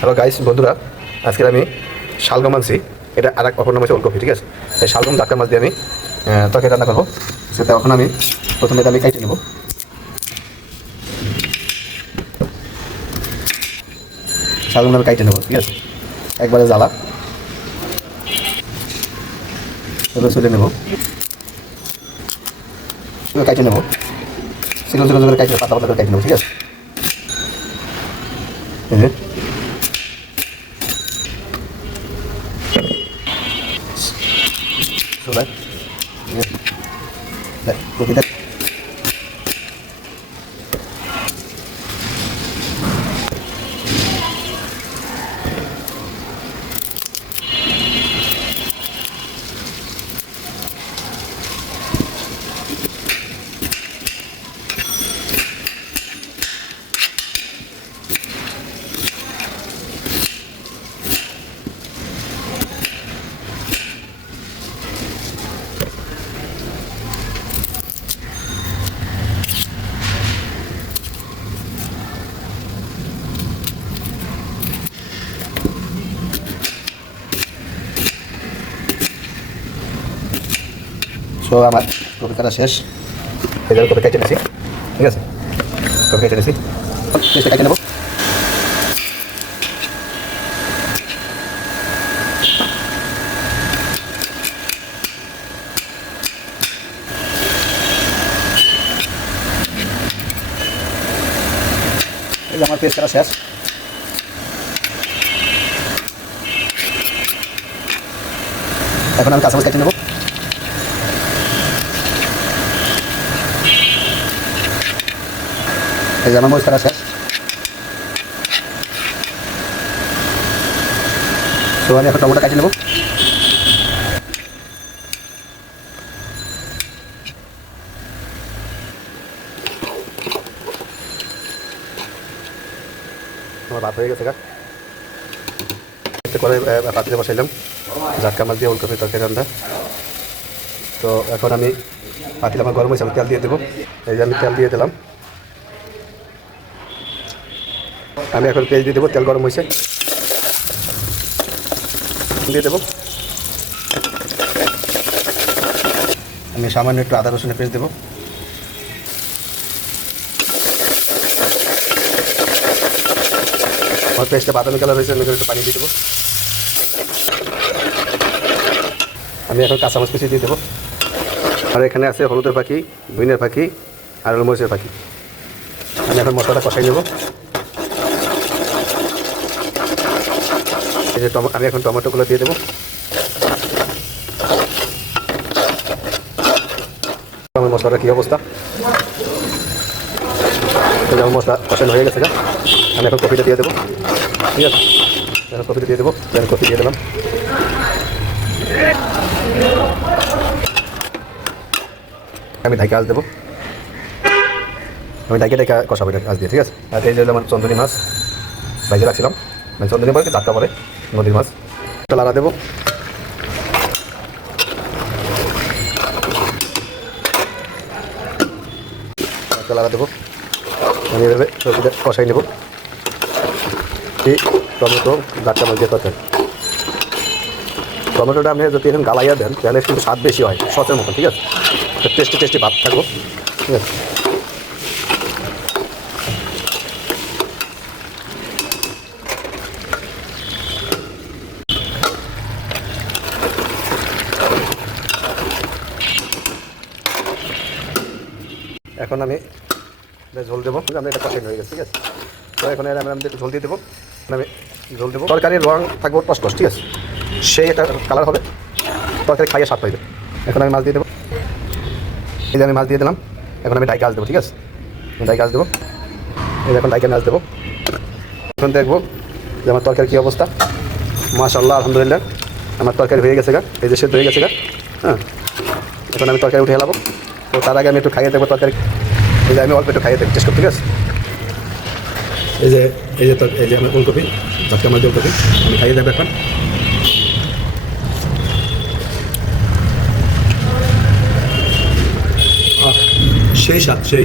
Hello guys বন্ধুরা, আজকে আমি শালগম আনছি। এটা আর এক অপর নাম হচ্ছে ওলকপি, ঠিক আছে। এই শালগম জাটকা মাছ দিয়ে আমি তরকারি রান্না করবো। সেটা এখন আমি প্রথমে আমি কেটে নেব। শালগম আমি কেটে নেব, ঠিক আছে। একবারে জ্বালা এবার চলে নেব, কেটে নেব। চিকন চিকন করে কেটে পাতা পাতা করে কেটে নেব, ঠিক আছে। কপিটা সো আমার কপি কাটা শেষ। এই যে কপি কেটে নিয়েছি, ঠিক আছে। কপি কেটে নিয়েছি, পেস্টটা কেটে নেব। এই যে আমার পেস্ট কাটা শেষ। এখন আমি কাঁচামরিচ কেটে নেব। এই যে আমার মরিচ কাটা শেষ। তো আমি এখন টমেটো কেটে নেব। আমার ভাত হয়ে গেছে গা। একটা করে পাতিলে বসাইলাম জাটকা মাছ দিয়ে ওলকপি তরকারি রান্না। তো এখন আমি পাতিলে আমার গরম হয়েছে, আমি তেল দিয়ে দেবো। এই যে আমি তেল দিয়ে দিলাম। আমি এখন পেঁয়াজ দিয়ে দেবো। তেল গরম হয়েছে, দিয়ে দেবো। আমি সামান্য একটু আদা রসুনের পেস্ট দেবো। আমার পেস্টটা বাদামি কালার হয়েছে, আমি একটু পানি দিয়ে দেবো। আমি এখন কাঁচামরিচ কুচি দিয়ে দেবো। আর এখানে আছে হলুদের পাখি, ধনিয়ার পাখি আর মরিচের পাখি। আমি এখন মশলাটা কষাই নেব। এই যে আমি এখন টমেটোগুলো দিয়ে দেবো। আমার মশলাটা কী অবস্থা, আমার মশলা কষানো হয়ে গেছে। আমি এখন কপিটা দিয়ে দেবো, ঠিক আছে। এখন কপিটা দিয়ে দেবো। আমি কপি দিয়ে দিলাম। আমি ঢাকে আঁচ দেবো। আমি ঢাকে কষাবো এটা আঁচ দিয়ে, ঠিক আছে। আর এই যে আমার চন্দনী মাছ ভাইজে রাখছিলাম, মানে চন্দনী বলে জাটকা বলে, নদীর মাছ। এটা লাড়া দেবো। লাড়া দেবো। আমি এভাবে সবজিটা কষাই নেব। এই টমেটো জাটকা মাছ দিয়ে তরকারি। টমেটোটা আপনি যদি এখন গালাইয়া দেন তাহলে কিন্তু স্বাদ বেশি হয়, সচের মতো, ঠিক আছে। টেস্টি টেস্টি ভাত থাকবো, ঠিক আছে। এখন আমি ঝোল দেবো। আমি এটা কষাই হয়ে গেছে, ঠিক আছে। তো এখন আমি একটু ঝোল দিয়ে দেবো। আমি ঝোল দেবো। তরকারির রং থাকবো টস, ঠিক আছে। সেই একটা কালার হবে, তরকারি খাইয়ে স্বাদ পাইবে। এখন আমি মাছ দিয়ে দেবো। এই যে আমি মাছ দিয়ে দিলাম। এখন আমি ডাইকে আঁচ দেবো, ঠিক আছে। ডাইকে আঁচ দেবো। এই এখন ডাইকে আঁচ দেবো। এখন দেখবো যে আমার তরকারি কী অবস্থা। মাশাআল্লাহ, আলহামদুলিল্লাহ, আমার তরকারি হয়ে গেছে গা। এই যে সেদ্ধ হয়ে গেছে গা। হ্যাঁ, এখন আমি তরকারি উঠে এলাবো। তো তার আগে আমি একটু খাইয়ে দেবো তরকারি। এই যে আমি অল্প একটু খাইয়ে দেবো, চেষ্টা করবো, ঠিক আছে। এই যে আমার ওলকপি, জাটকা মাছ দিয়ে ওলকপি আমি খাইয়ে দেবো এখন। সেই স্বাদ, সেই